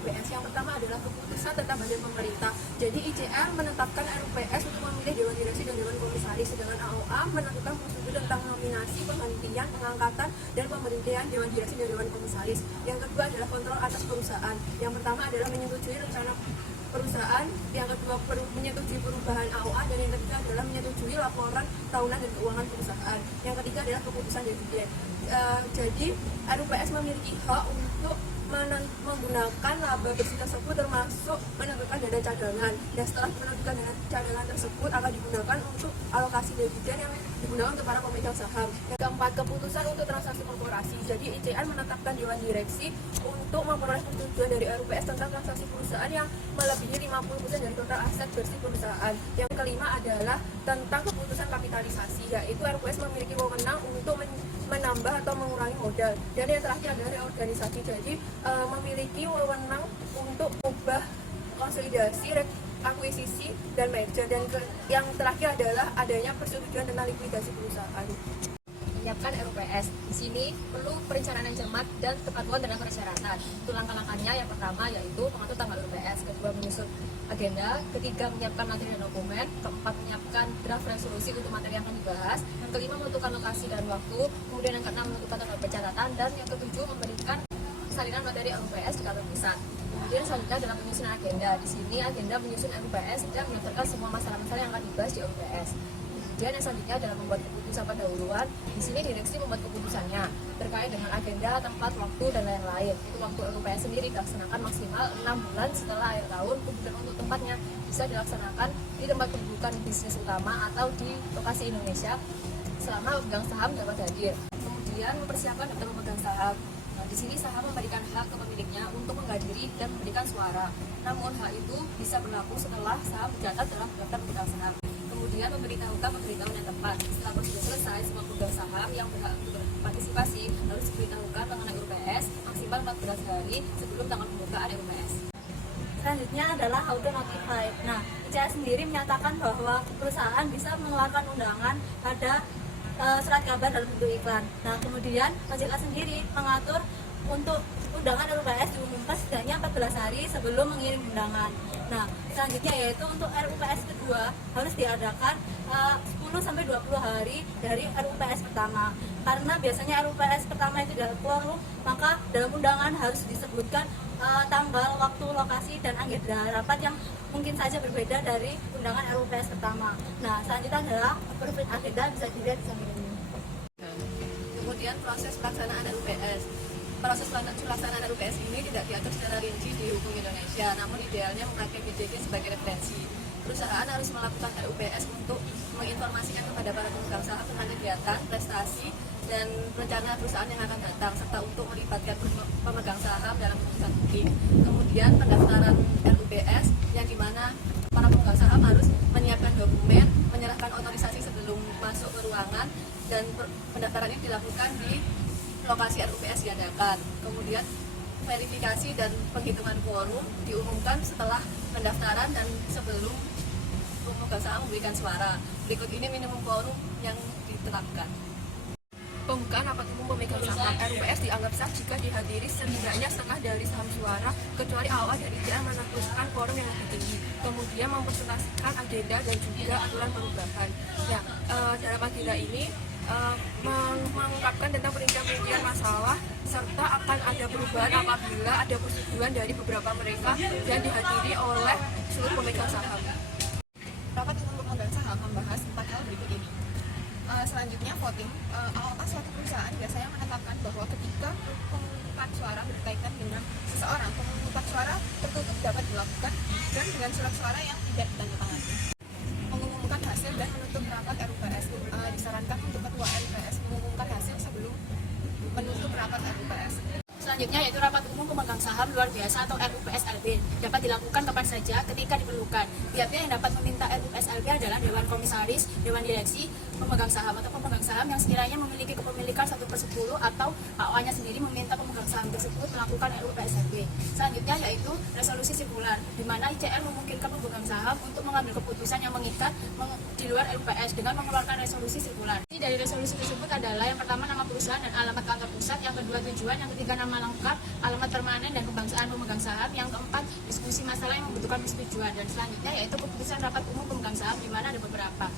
RUPS. Yang pertama adalah keputusan tentang badan pemerintah. Jadi ICR menetapkan RUPS untuk memilih Dewan Direksi dan Dewan Komisaris, sedangkan AOA menentukan prosedur tentang nominasi, penghentian, pengangkatan, dan pemberhentian Dewan Direksi dan Dewan Komisaris. Yang kedua adalah kontrol atas perusahaan. Yang pertama adalah menyetujui rencana perusahaan, yang kedua menyetujui perubahan AOA, dan yang ketiga adalah menyetujui laporan tahunan dan keuangan perusahaan. Yang ketiga adalah keputusan dividen. Jadi RUPS memiliki hak untuk menggunakan laba bersih tersebut, termasuk menentukan dana cadangan, dan setelah menentukan dana cadangan tersebut akan digunakan untuk alokasi dividen yang digunakan untuk para pemegang saham. Yang keempat, keputusan untuk transaksi korporasi. Jadi ICR menetapkan Dewan Direksi untuk memperoleh persetujuan dari RUPS tentang transaksi perusahaan yang melebihi 50% dari total aset bersih perusahaan. Yang kelima adalah tentang keputusan kapitalisasi, yaitu RUPS memiliki wewenang untuk menambah atau mengurangi modal. Dan yang terakhir adalah reorganisasi, jadi memiliki wewenang untuk mengubah konsolidasi, akuisisi, dan merger. Dan yang terakhir adalah adanya persetujuan tentang likuidasi perusahaan. Menyiapkan RUPS. Di sini perlu perencanaan yang cermat dan kepatuhan dengan persyaratan. Untuk langkah-langkahnya, yang pertama yaitu mengatur tanggal RUPS, kedua menyusun agenda, ketiga menyiapkan materi dan dokumen, keempat menyiapkan draft resolusi untuk materi yang akan dibahas, yang kelima menentukan lokasi dan waktu, kemudian yang keenam menentukan tanggal pencatatan, dan yang ketujuh memberikan salinan materi RUPS di kantor pusat. Kemudian selanjutnya adalah penyusunan agenda. Di sini agenda menyusun RUPS dan mendaftarkan semua masalah-masalah yang akan dibahas di RUPS. Kemudian yang selanjutnya adalah membuat keputusan pendahuluan. Di sini direksi membuat keputusannya terkait dengan agenda, tempat, waktu, dan lain-lain. Itu waktu RUPS sendiri dilaksanakan maksimal 6 bulan setelah akhir tahun. Kemudian untuk tempatnya bisa dilaksanakan di tempat kedudukan bisnis utama atau di lokasi Indonesia selama pemegang saham dapat hadir. Kemudian mempersiapkan daftar pemegang saham. Di sini saham memberikan hak ke pemiliknya untuk menghadiri dan memberikan suara. Namun hak itu bisa berlaku setelah saham tercatat dalam daftar pemegang saham. Kemudian memberitahukan pemberitahuan yang tepat. Setelah prosedur selesai, semua pemegang saham yang berhak untuk berpartisipasi harus diberitahukan mengenai RUPS maksimal 14 hari sebelum tanggal pembukaan RUPS. Selanjutnya adalah auto notified. Nah, ICR sendiri menyatakan bahwa perusahaan bisa mengeluarkan undangan pada surat kabar dalam bentuk iklan. Nah, kemudian OJK sendiri mengatur untuk undangan RUPS diumumkan setidaknya 14 hari sebelum mengirim undangan. Nah, selanjutnya yaitu untuk RUPS kedua harus diadakan 10-20 hari dari RUPS pertama. Karena biasanya RUPS pertama itu tidak quorum, maka dalam undangan harus disebutkan tanggal, waktu, lokasi, dan agenda rapat yang mungkin saja berbeda dari undangan RUPS pertama. Nah, selanjutnya adalah approve agenda, bisa dilihat di samping ini. Kemudian proses pelaksanaan RUPS. Proses pelaksanaan RUPS ini tidak diatur secara rinci di hukum Indonesia, namun idealnya memakai BJK sebagai referensi. Perusahaan harus melakukan RUPS untuk menginformasikan kepada para pemegang saham tentang kegiatan, prestasi, dan rencana perusahaan yang akan datang, serta untuk melibatkan pemegang saham dalam keputusan penting. Kemudian pendaftaran RUPS, yang dimana para pemegang saham harus menyiapkan dokumen, menyerahkan otorisasi sebelum masuk ke ruangan, dan pendaftaran ini dilakukan di lokasi RUPS diadakan. Kemudian verifikasi dan penghitungan quorum diumumkan setelah pendaftaran dan sebelum pemegang saham memberikan suara. Berikut ini minimum quorum yang ditetapkan. Pembukaan rapat umum pemegang saham. RUPS dianggap sah jika dihadiri setidaknya setengah dari saham suara, kecuali AOA dan ICR menentukan quorum yang lebih tinggi. Kemudian mempresentasikan agenda dan juga aturan perubahan. Ya, dalam agenda ini mengungkapkan tentang perincian masalah serta akan ada perubahan apabila ada persetujuan dari beberapa mereka dan dihadiri oleh seluruh pemegang saham. Rapat umum pemegang saham membahas 4 hal berikut ini. Selanjutnya voting. AOA suatu perusahaan biasanya menetapkan bahwa ketika pemungutan suara berkaitan dengan seseorang, pemungutan suara tertutup dapat dilakukan dan dengan surat suara yang tidak ditandatangani. Mengumumkan hasil dan menutup rapat RUPS. Disarankan untuk ketua RUPS mengumumkan hasil sebelum menutup rapat RUPS. Selanjutnya yaitu rapat umum pemegang saham luar biasa atau RUPS LB. Dapat dilakukan kapan saja ketika diperlukan. Pihak yang dapat meminta RUPS LB adalah Dewan Komisaris, Dewan Direksi, pemegang saham atau pemegang saham yang sekiranya memiliki kepemilikan 1/10 atau AOA-nya sendiri meminta pemegang saham tersebut melakukan RUU-PSLB. Selanjutnya yaitu resolusi sirkular, di mana ICR memungkinkan pemegang saham untuk mengambil keputusan yang mengikat di luar RUPS dengan mengeluarkan resolusi sirkular. Dari resolusi tersebut adalah yang pertama nama perusahaan dan alamat kantor pusat, yang kedua tujuan, yang ketiga nama lengkap, alamat permanen dan kebangsaan pemegang saham, yang keempat diskusi masalah yang membutuhkan persetujuan, dan selanjutnya yaitu keputusan rapat umum pemegang saham, di mana ada beberapa.